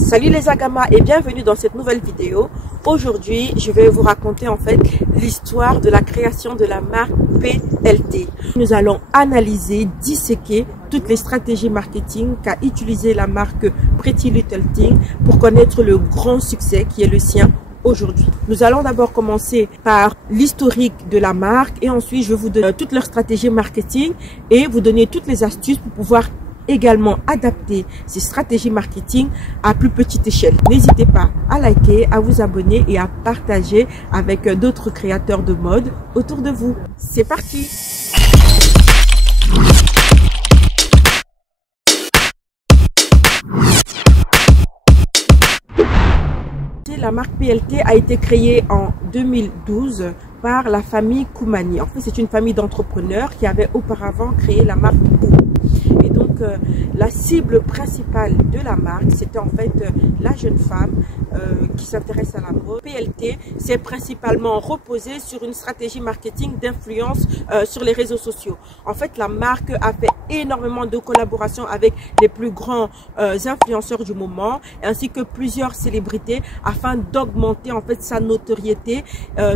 Salut les Agamas et bienvenue dans cette nouvelle vidéo. Aujourd'hui, je vais vous raconter en fait l'histoire de la création de la marque PLT. Nous allons analyser, disséquer toutes les stratégies marketing qu'a utilisé la marque Pretty Little Thing pour connaître le grand succès qui est le sien aujourd'hui. Nous allons d'abord commencer par l'historique de la marque et ensuite je vais vous donner toutes leurs stratégies marketing et vous donner toutes les astuces pour pouvoir également adapter ces stratégies marketing à plus petite échelle. N'hésitez pas à liker, à vous abonner et à partager avec d'autres créateurs de mode autour de vous. C'est parti! La marque PLT a été créée en 2012 par la famille Koumani. En fait, c'est une famille d'entrepreneurs qui avait auparavant créé la marque Boo. Et donc, la cible principale de la marque, c'était en fait la jeune femme qui s'intéresse à la mode. PLT s'est principalement reposé sur une stratégie marketing d'influence sur les réseaux sociaux. En fait, la marque a fait énormément de collaborations avec les plus grands influenceurs du moment, ainsi que plusieurs célébrités, afin d'augmenter en fait sa notoriété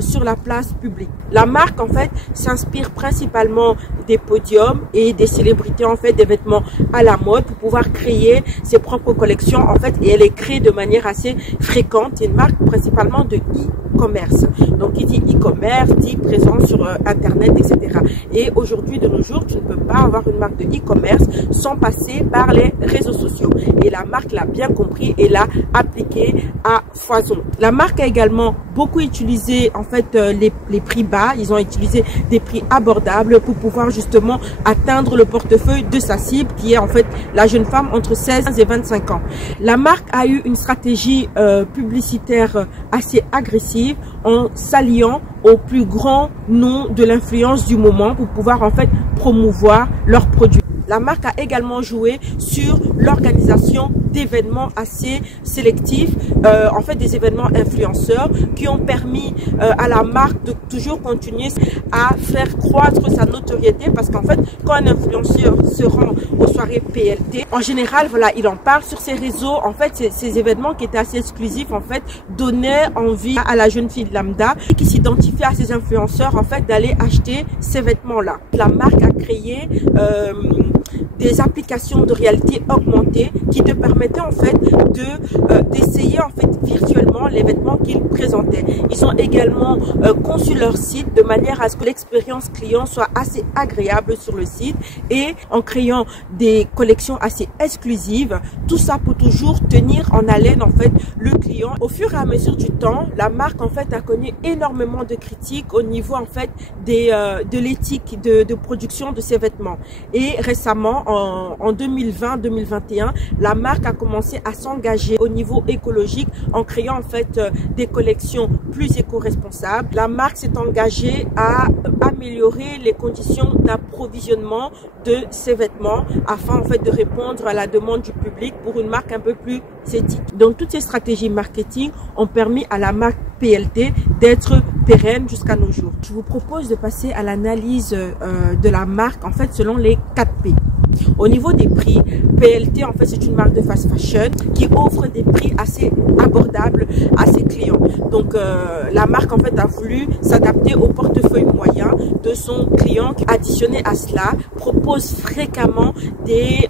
sur la place publique. La marque en fait s'inspire principalement des podiums et des célébrités en fait des vêtements à la mode pour pouvoir créer ses propres collections en fait, et elle est créée de manière assez fréquente. C'est une marque principalement de e-commerce. Donc il dit e-commerce, dit présent sur internet, etc. Et aujourd'hui de nos jours, tu ne peux pas avoir une marque de e-commerce sans passer par les réseaux sociaux. Et la marque l'a bien compris et l'a appliqué à foison. La marque a également beaucoup utilisé en fait les prix bas. Ils ont utilisé des prix abordables pour pouvoir justement atteindre le portefeuille de sa cible qui est en fait la jeune femme entre 16 et 25 ans. La marque a eu une stratégie publicitaire assez agressive en s'alliant aux plus grands noms de l'influence du moment pour pouvoir en fait promouvoir leurs produits. La marque a également joué sur l'organisation d'événements assez sélectifs, en fait des événements influenceurs qui ont permis à la marque de toujours continuer à faire croître sa notoriété, parce qu'en fait quand un influenceur se rend aux soirées PLT, en général voilà, il en parle sur ses réseaux. En fait ces événements qui étaient assez exclusifs en fait donnaient envie à la jeune fille lambda qui s'identifiait à ces influenceurs en fait d'aller acheter ces vêtements là. La marque a créé des applications de réalité augmentée qui te permettaient en fait d'essayer en fait virtuellement les vêtements qu'ils présentaient. Ils ont également conçu leur site de manière à ce que l'expérience client soit assez agréable sur le site, et en créant des collections assez exclusives, tout ça pour toujours tenir en haleine en fait le client. Au fur et à mesure du temps, la marque en fait a connu énormément de critiques au niveau en fait de l'éthique de production de ces vêtements. Et récemment en 2020-2021, la marque a commencé à s'engager au niveau écologique en créant en fait des collections plus éco-responsables. La marque s'est engagée à améliorer les conditions d'approvisionnement de ces vêtements afin en fait de répondre à la demande du public pour une marque un peu plus éthique. Donc toutes ces stratégies marketing ont permis à la marque PLT d'être pérenne jusqu'à nos jours. Je vous propose de passer à l'analyse de la marque en fait selon les 4 P. Au niveau des prix, PLT en fait c'est une marque de fast fashion qui offre des prix assez abordables à ses clients. Donc la marque en fait a voulu s'adapter au portefeuille moyen de son client. Additionné à cela, propose fréquemment des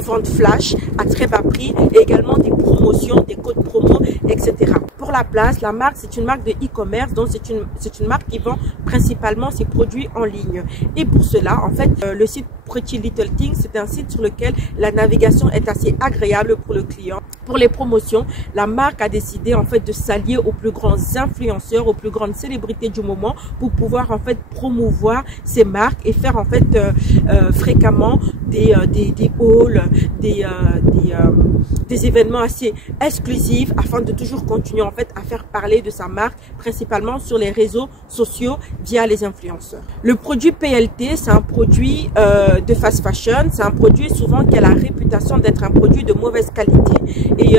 ventes flash à très bas prix et également des promotions, des codes promo, etc. Pour la place, la marque c'est une marque de e-commerce, donc c'est une marque qui vend principalement ses produits en ligne. Et pour cela, en fait, le site Pretty Little Thing, c'est un site sur lequel la navigation est assez agréable pour le client. Pour les promotions, la marque a décidé en fait de s'allier aux plus grands influenceurs, aux plus grandes célébrités du moment pour pouvoir en fait promouvoir ces marques et faire en fait fréquemment des hauls, des événements assez exclusifs afin de toujours continuer en fait à faire parler de sa marque principalement sur les réseaux sociaux via les influenceurs. Le produit PLT, c'est un produit de fast fashion, c'est un produit souvent qui a la réputation d'être un produit de mauvaise qualité. Et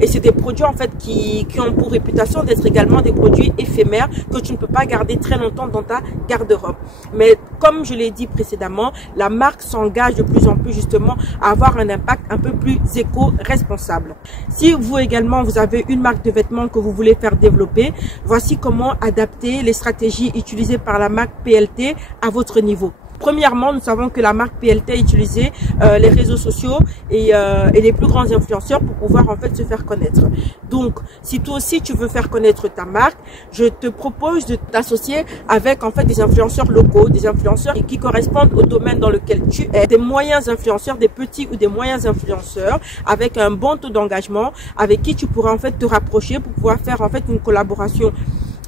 et c'est des produits en fait qui ont pour réputation d'être également des produits éphémères que tu ne peux pas garder très longtemps dans ta garde-robe. Mais comme je l'ai dit précédemment, la marque s'engage de plus en plus justement à avoir un impact un peu plus éco-responsable. Si vous également vous avez une marque de vêtements que vous voulez faire développer, voici comment adapter les stratégies utilisées par la marque PLT à votre niveau. Premièrement, nous savons que la marque PLT a utilisé les réseaux sociaux et les plus grands influenceurs pour pouvoir en fait se faire connaître. Donc, si toi aussi tu veux faire connaître ta marque, je te propose de t'associer avec en fait des influenceurs locaux, des influenceurs qui correspondent au domaine dans lequel tu es, des moyens influenceurs, des petits ou des moyens influenceurs avec un bon taux d'engagement, avec qui tu pourras en fait te rapprocher pour pouvoir faire en fait une collaboration.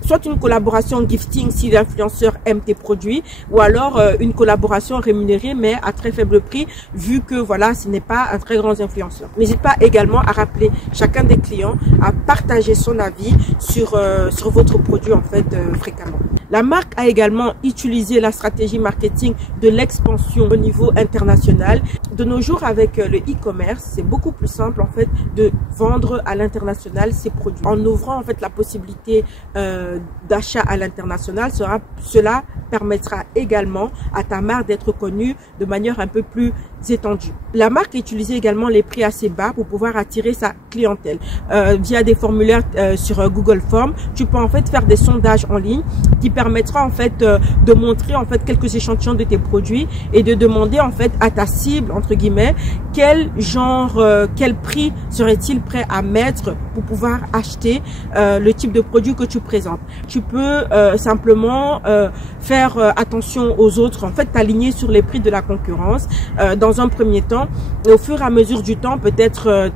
Soit une collaboration gifting si l'influenceur aime tes produits, ou alors une collaboration rémunérée mais à très faible prix vu que voilà, ce n'est pas un très grand influenceur. N'hésite pas également à rappeler chacun des clients à partager son avis sur votre produit en fait fréquemment. La marque a également utilisé la stratégie marketing de l'expansion au niveau international. De nos jours avec le e-commerce, c'est beaucoup plus simple en fait de vendre à l'international ses produits. En ouvrant en fait la possibilité d'achat à l'international, cela permettra également à ta marque d'être connue de manière un peu plus étendue. La marque a utilisé également les prix assez bas pour pouvoir attirer sa clientèle. Via des formulaires sur Google Forms, tu peux en fait faire des sondages en ligne qui permettra en fait de montrer en fait quelques échantillons de tes produits et de demander en fait à ta cible entre guillemets quel prix serait-il prêt à mettre pour pouvoir acheter le type de produit que tu présentes. Tu peux simplement faire attention aux autres, en fait t'aligner sur les prix de la concurrence dans un premier temps, et au fur et à mesure du temps peut-être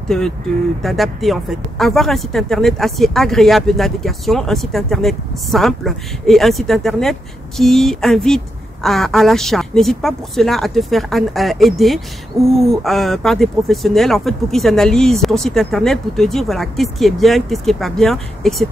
t'adapter en fait. Avoir un site internet assez agréable de navigation, un site internet simple et un site internet qui invite à l'achat. N'hésite pas pour cela à te faire aider ou par des professionnels en fait pour qu'ils analysent ton site internet pour te dire voilà qu'est-ce qui est bien, qu'est-ce qui est pas bien, etc.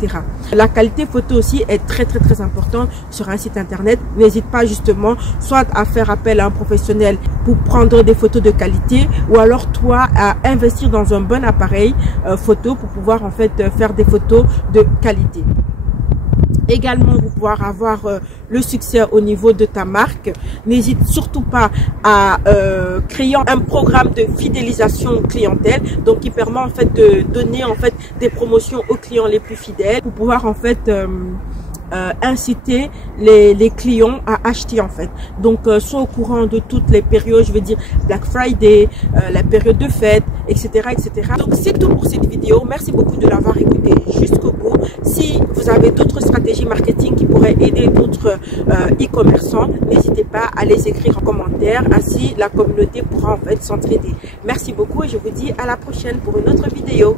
La qualité photo aussi est très importante sur un site internet. N'hésite pas justement soit à faire appel à un professionnel pour prendre des photos de qualité ou alors toi à investir dans un bon appareil photo pour pouvoir en fait faire des photos de qualité. Également pour pouvoir avoir le succès au niveau de ta marque, n'hésite surtout pas à créer un programme de fidélisation clientèle, donc qui permet en fait de donner en fait des promotions aux clients les plus fidèles pour pouvoir en fait inciter les clients à acheter en fait. Donc sois au courant de toutes les périodes, je veux dire Black Friday, la période de fête, etc. Donc c'est tout pour cette vidéo. Merci beaucoup de l'avoir écouté jusqu'au bout. Si vous avez d'autres stratégies marketing qui pourraient aider d'autres e-commerçants, n'hésitez pas à les écrire en commentaire. Ainsi la communauté pourra en fait s'entraider. Merci beaucoup et je vous dis à la prochaine pour une autre vidéo.